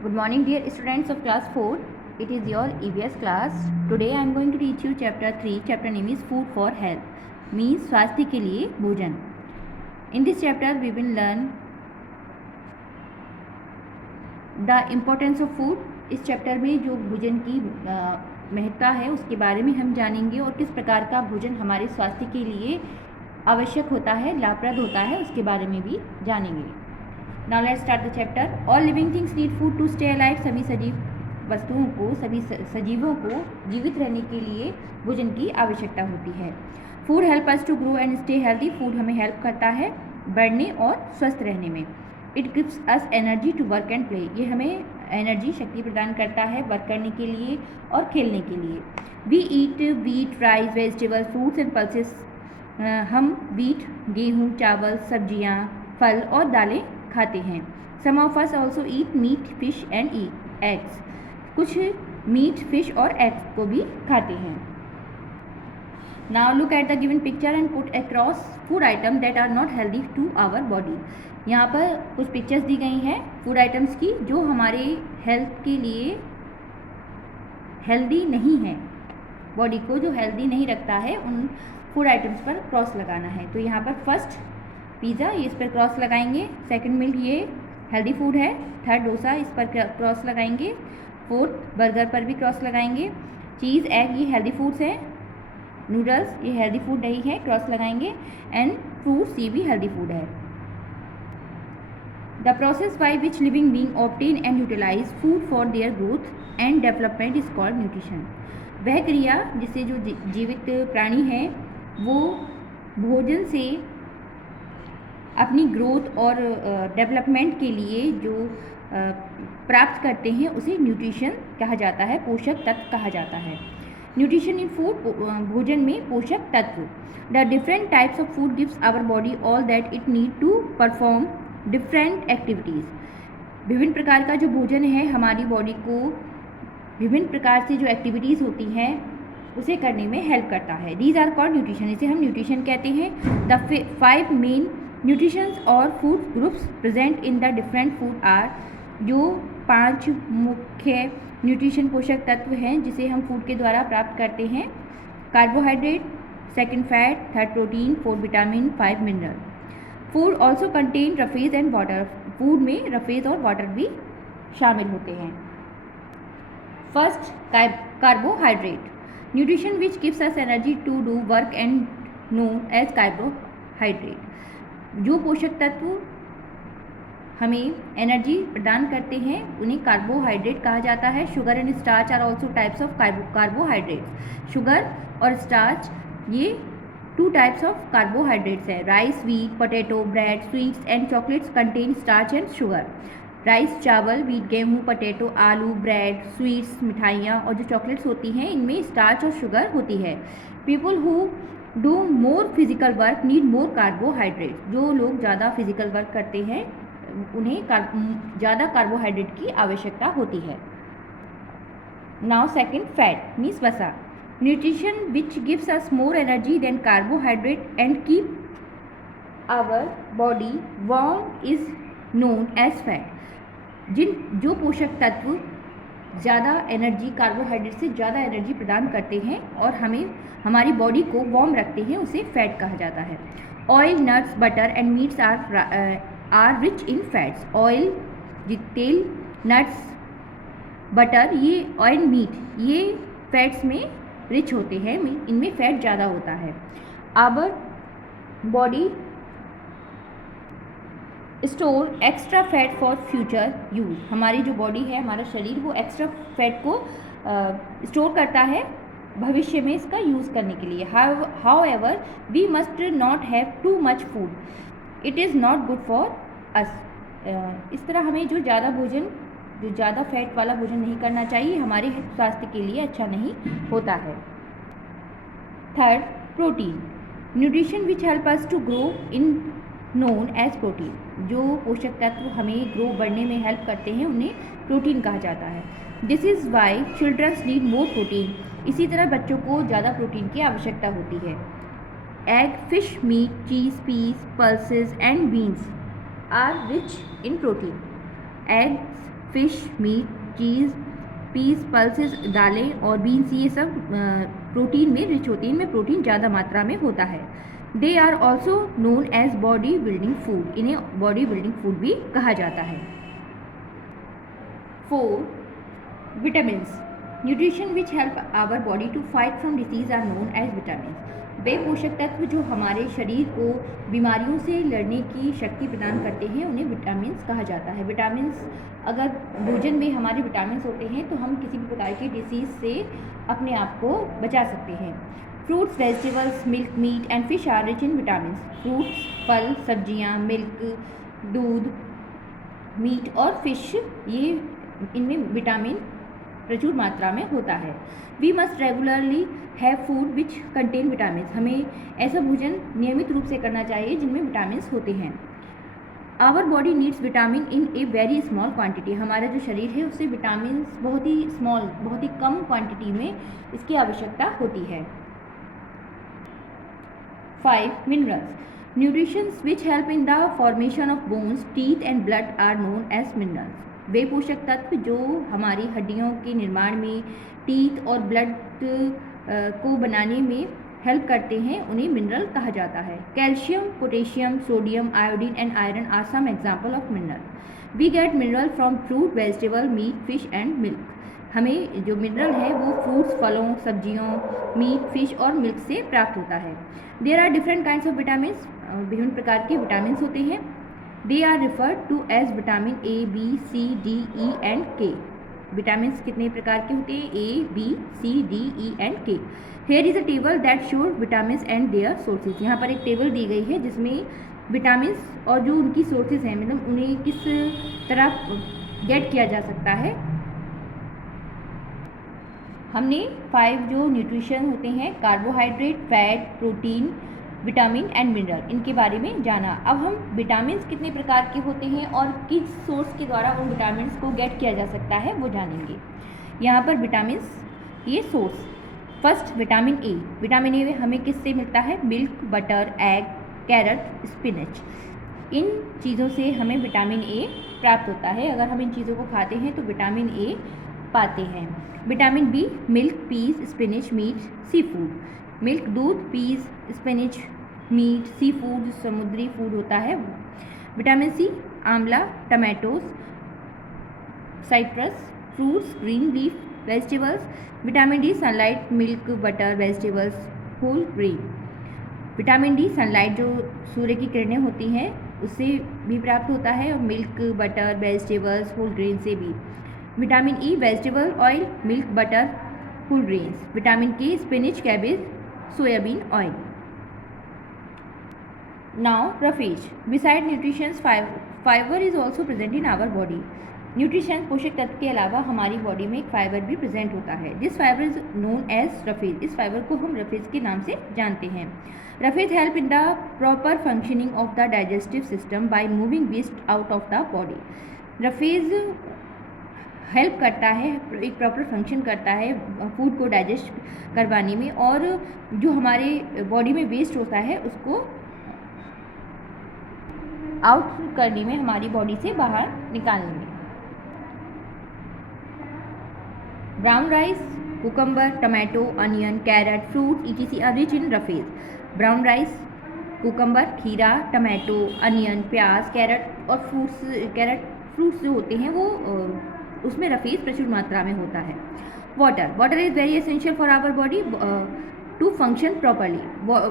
Good morning dear students of class 4. It is your EVS class. Today I am going to teach you chapter 3. Chapter name is Food for Health. Means स्वास्थ्य के लिए भोजन. In this chapter we will learn the importance of food. इस chapter में जो भोजन की महत्ता है उसके बारे में हम जानेंगे और किस प्रकार का भोजन हमारे स्वास्थ्य के लिए आवश्यक होता है, लाभप्रद होता है, उसके बारे में भी जानेंगे. Now let's start the chapter. All living things need food to stay alive. सभी सजीव वस्तुओं को, सभी सजीवों को जीवित रहने के लिए भोजन की आवश्यकता होती है. Food help us to grow and stay healthy. Food हमें हेल्प करता है बढ़ने और स्वस्थ रहने में. It gives us energy to work and play. ये हमें एनर्जी, शक्ति प्रदान करता है वर्क करने के लिए और खेलने के लिए. We eat wheat, rice, vegetable, fruits and pulses. हम वीट, गेहूँ, चावल, सब्जियाँ, फल और दालें खाते हैं. Some of us also eat meat, fish and eggs. कुछ मीट, फिश और एग्स को भी खाते हैं. Now look at the given picture and put a cross food item that are not healthy to our body. यहाँ पर कुछ पिक्चर्स दी गई हैं फूड आइटम्स की जो हमारे हेल्थ के लिए हेल्दी नहीं है, बॉडी को जो हेल्दी नहीं रखता है, उन फूड आइटम्स पर क्रॉस लगाना है. तो यहाँ पर फर्स्ट पिज़्ज़ा, ये इस पर क्रॉस लगाएंगे. सेकंड मिल्क, ये हेल्दी फूड है. थर्ड डोसा, इस पर क्रॉस लगाएंगे. फोर्थ बर्गर पर भी क्रॉस लगाएंगे. चीज़, एग, ये हेल्दी फूड्स हैं. नूडल्स, ये हेल्दी फूड नहीं है, क्रॉस लगाएंगे. एंड फ्रूट्स, ये भी हेल्दी फूड है. The process by which living being obtain and utilise food for their growth and development is called nutrition. वह क्रिया जिससे जो जीवित प्राणी हैं वो भोजन से अपनी ग्रोथ और डेवलपमेंट के लिए जो प्राप्त करते हैं उसे न्यूट्रिशन कहा जाता है, पोषक तत्व कहा जाता है. न्यूट्रिशन इन फूड, भोजन में पोषक तत्व. The different types of food gives our body all that it need to perform different activities. विभिन्न प्रकार का जो भोजन है हमारी बॉडी को विभिन्न प्रकार से जो एक्टिविटीज़ होती हैं उसे करने में हेल्प करता है. These are called nutrition. इसे हम न्यूट्रिशन कहते हैं. द 5 मेन न्यूट्रिशंस और food groups present in the different food are. जो 5 मुख्य न्यूट्रिशन पोषक तत्व हैं जिसे हम फूड के द्वारा प्राप्त करते हैं. Carbohydrate, second fat, third protein, 4 vitamin, 5 mineral. Food also contain roughage and water. Food में रफेज और वाटर भी शामिल होते हैं. First, carbohydrate. Nutrition which gives us energy to do work and known as carbohydrate. जो पोषक तत्व हमें एनर्जी प्रदान करते हैं उन्हें कार्बोहाइड्रेट कहा जाता है. Sugar and starch are also types of carbohydrates. Sugar और स्टार्च ये 2 टाइप्स ऑफ कार्बोहाइड्रेट्स है. Rice, wheat, potato, bread, sweets and chocolates contain starch and sugar. Rice, चावल, व्हीट, गेहूँ, पोटैटो, आलू, ब्रेड, स्वीट्स, मिठाइयाँ और जो चॉकलेट्स होती हैं इनमें स्टार्च और शुगर होती है. People who do more physical work need more carbohydrate. जो लोग ज़्यादा फिजिकल वर्क करते हैं उन्हें ज़्यादा कार्बोहाइड्रेट की आवश्यकता होती है. नाउ सेकंड, फैट मीन्स वसा. Nutrition which gives us more energy than carbohydrate and keep our body warm is known as fat. जो पोषक तत्व ज़्यादा एनर्जी, कार्बोहाइड्रेट से ज़्यादा एनर्जी प्रदान करते हैं और हमें हमारी बॉडी को वार्म रखते हैं उसे फैट कहा जाता है. Oil, nuts, butter and meats are rich in fats. Oil, तेल, नट्स, बटर, ये ऑयल, मीट, ये फैट्स में रिच होते हैं, इनमें फैट ज़्यादा होता है. Our body store extra fat for future use. हमारी जो बॉडी है, हमारा शरीर, वो एक्स्ट्रा फैट को स्टोर करता है भविष्य में इसका यूज़ करने के लिए. However we must not have too much food. It is not good for us. इस तरह हमें जो ज़्यादा फैट वाला भोजन नहीं करना चाहिए, हमारे स्वास्थ्य के लिए अच्छा नहीं होता है. Third, protein. Nutrition which help us to grow in known as protein. जो पोषक तत्व हमें ग्रो बढ़ने में हेल्प करते हैं उन्हें प्रोटीन कहा जाता है. This is why childrens need more protein. इसी तरह बच्चों को ज़्यादा प्रोटीन की आवश्यकता होती है. Egg, fish, meat, cheese, peas, pulses and beans are rich in protein. Eggs, fish, meat, cheese, peas, pulses, दालें और बीन्स, ये सब प्रोटीन में रिच होती हैं, इनमें प्रोटीन ज़्यादा मात्रा में होता है। They are also known as body building food, इन्हें बॉडी बिल्डिंग फूड भी कहा जाता है। 4. Vitamins. Nutrition which help our body to fight from disease are known as vitamins. वे पोषक तत्व जो हमारे शरीर को बीमारियों से लड़ने की शक्ति प्रदान करते हैं उन्हें विटामिन्स कहा जाता है। विटामिन्स, अगर भोजन में हमारे विटामिन्स होते हैं तो हम किसी भी प्रकार की डिसीज़ से अपने आप को बचा सकते हैं। Fruits, vegetables, milk, meat and fish are rich in vitamins. Fruits, फल, सब्जियां, मिल्क, दूध, मीट और फिश, ये इनमें विटामिन प्रचुर मात्रा में होता है। We must regularly have food which contain vitamin. हमें ऐसा भोजन नियमित रूप से करना चाहिए जिनमें विटामिन होते हैं। Our body needs vitamin in a very small quantity. हमारा जो शरीर है उससे विटामिन बहुत ही स्मॉल, बहुत ही कम क्वांटिटी में इसकी आवश्यकता होती है। 5. Minerals. Nutritions which help in the formation of bones, teeth and blood are known as minerals. वे पोषक तत्व जो हमारी हड्डियों के निर्माण में, टीथ और ब्लड को बनाने में हेल्प करते हैं उन्हें मिनरल कहा जाता है। Calcium, potassium, sodium, iodine and iron are some example of mineral. We get mineral from fruit, vegetable, meat, fish and milk. हमें जो मिनरल है वो फ्रूट्स, फलों, सब्जियों, मीट, फिश और मिल्क से प्राप्त होता है। There are different kinds of vitamin, विभिन्न प्रकार के विटामिन होते हैं। They are referred to as vitamin A, B, C, D, E and K। Vitamin कितने प्रकार के होते हैं? A, B, C, D, E and K। Here is a table that shows vitamin and their sources. यहाँ पर एक table दी गई है जिसमें विटामिन और जो उनकी सोर्सेज हैं, मतलब उन्हें किस तरह गेट किया जा सकता है। हमने 5 जो न्यूट्रिशन होते हैं, carbohydrate, fat, protein, vitamin and mineral, इनके बारे में जाना। अब हम विटामिन कितने प्रकार के होते हैं और किस सोर्स के द्वारा उन विटामिन को गेट किया जा सकता है वो जानेंगे। यहाँ पर विटामिन, ये source. First, vitamin A. Vitamin A हमें किससे मिलता है? Milk, butter, egg, carrot, spinach, इन चीज़ों से हमें विटामिन ए प्राप्त होता है। अगर हम इन चीज़ों को खाते हैं तो विटामिन ए पाते हैं। Vitamin B, milk, peas, spinach, meat, sea food. Milk, दूध, peas, spinach, meat, sea food, समुद्री फूड होता है। विटामिन सी, आंवला, tomatoes, citrus, fruits, green leaf vegetables. Vitamin D, sunlight, milk, butter, vegetables, whole grain. Vitamin D sunlight, जो सूर्य की किरणें होती हैं उससे भी प्राप्त होता है, और milk, butter, vegetables, whole grain से भी। Vitamin E, vegetable oil, milk, butter, whole grains. Vitamin K, spinach, cabbage, soybean oil. Now roughage. Beside nutrition, fibre is also present in our body. Nutrition, पोषक तत्व के अलावा हमारी body में एक fibre भी प्रेजेंट होता है। This fibre is known as roughage. इस फाइबर को हम रफेज के नाम से जानते हैं। Roughage help in the proper functioning of the digestive system by moving waste out of the body. Roughage help करता है, एक प्रॉपर फंक्शन करता है फूड को डाइजेस्ट करवाने में, और जो हमारे बॉडी में वेस्ट होता है उसको आउट करने में, हमारी बॉडी से बाहर निकालने में। Brown rice, cucumber, tomato, onion, carrot, fruit etc are rich in roughage. Brown rice, cucumber, खीरा, टमाटो, अनियन, प्याज, कैरेट और फ्रूट्स जो होते हैं वो उसमें रफेज प्रचुर मात्रा में होता है। Water is very essential for our body to function properly.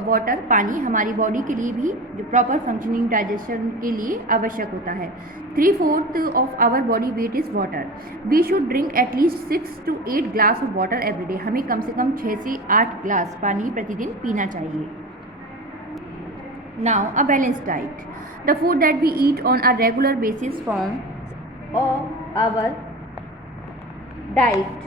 Water, पानी हमारी बॉडी के लिए भी जो प्रॉपर फंक्शनिंग डाइजेशन के लिए आवश्यक होता है। 3/4 of our body weight is water. We should drink at least 6 to 8 glass of water every day. हमें कम से कम 6 से 8 ग्लास पानी प्रतिदिन पीना चाहिए। Now a balance diet. The food that we eat on a regular basis form of our diet.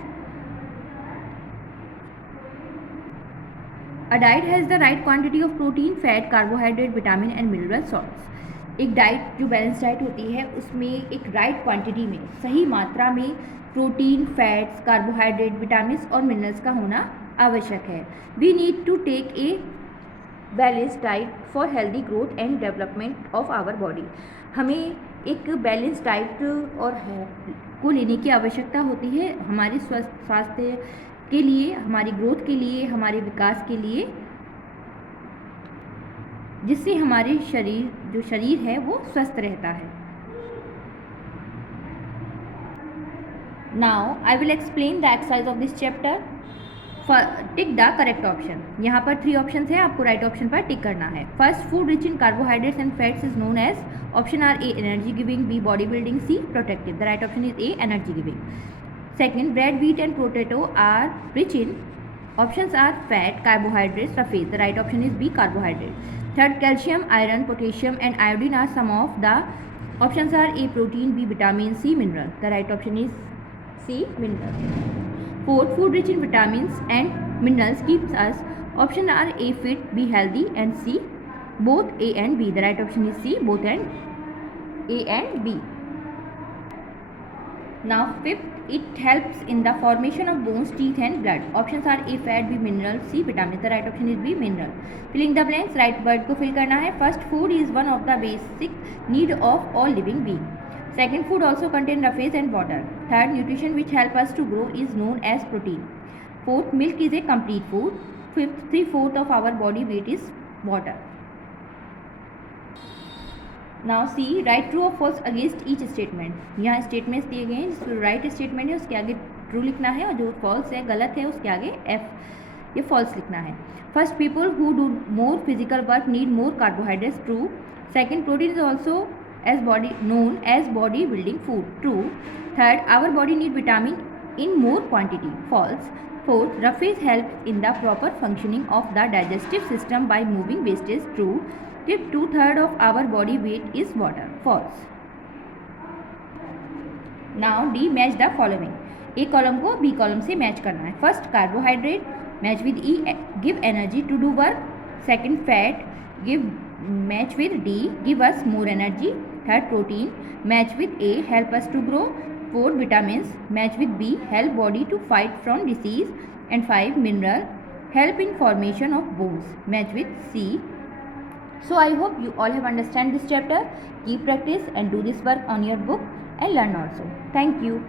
A diet has the right quantity of protein, fat, carbohydrate, vitamin and mineral salts। एक diet जो balance diet होती है उसमें एक right quantity में, सही मात्रा में प्रोटीन, फैट्स, कार्बोहाइड्रेट, विटामिन और मिनरल्स का होना आवश्यक है। We need to take a balance diet for healthy growth and development of our body. हमें एक बैलेंस डाइट और को लेने की आवश्यकता होती है हमारे स्वास्थ्य के लिए, हमारी ग्रोथ के लिए, हमारे विकास के लिए, जिससे हमारे शरीर है वो स्वस्थ रहता है. Now I will explain the exercise of this chapter. Tick the correct option. यहाँ पर 3 ऑप्शन है, आपको राइट ऑप्शन पर टिक करना है. First, food rich in carbohydrates and fats is known as. Option are A energy giving, B body building, C protective. The right option is A energy giving. Second, bread, wheat and potato are rich in. Options are fat, carbohydrates, सफेद. The right option is B carbohydrate. Third, calcium, iron, potassium and iodine are some of the. Options are A protein, B vitamin, C mineral. The right option is C mineral. Fourth, food rich in vitamins and minerals keeps us. Option are A fit, B healthy and C both A and B. The right option is C both and A and B. Now fifth, it helps in the formation of bones, teeth and blood. Options are A fat, B mineral, C vitamins. The right option is B mineral. Filling the blanks, right word को fill करना है. First, food is one of the basic need of all living being. Second, food also contain roughage and water. Third, nutrition which help us to grow is known as protein. Fourth, milk is a complete food. Fifth, 3/4 of our body weight is water. Now see, write true or false against each statement. यहाँ statements दिए गए हैं, जो right statement है उसके आगे true लिखना है और जो false है, गलत है, उसके आगे F ये false लिखना है. First, people who do more physical work need more carbohydrates. True. Second, protein is also known as body building food. True. Third, our body need vitamin in more quantity. False. Fourth, roughage helps in the proper functioning of the digestive system by moving wastage. True. Fifth, 2/3 of our body weight is water. False. Now D, match the following. A column को B column से match करना है. First, carbohydrate match with E, give energy to do work. Second, fat give match with D, give us more energy. Third, protein match with A, help us to grow. Fourth, vitamins match with B, help body to fight from disease. And 5, mineral help in formation of bones, match with C. So I hope you all have understand this chapter. Keep practice and do this work on your book and learn also. Thank you.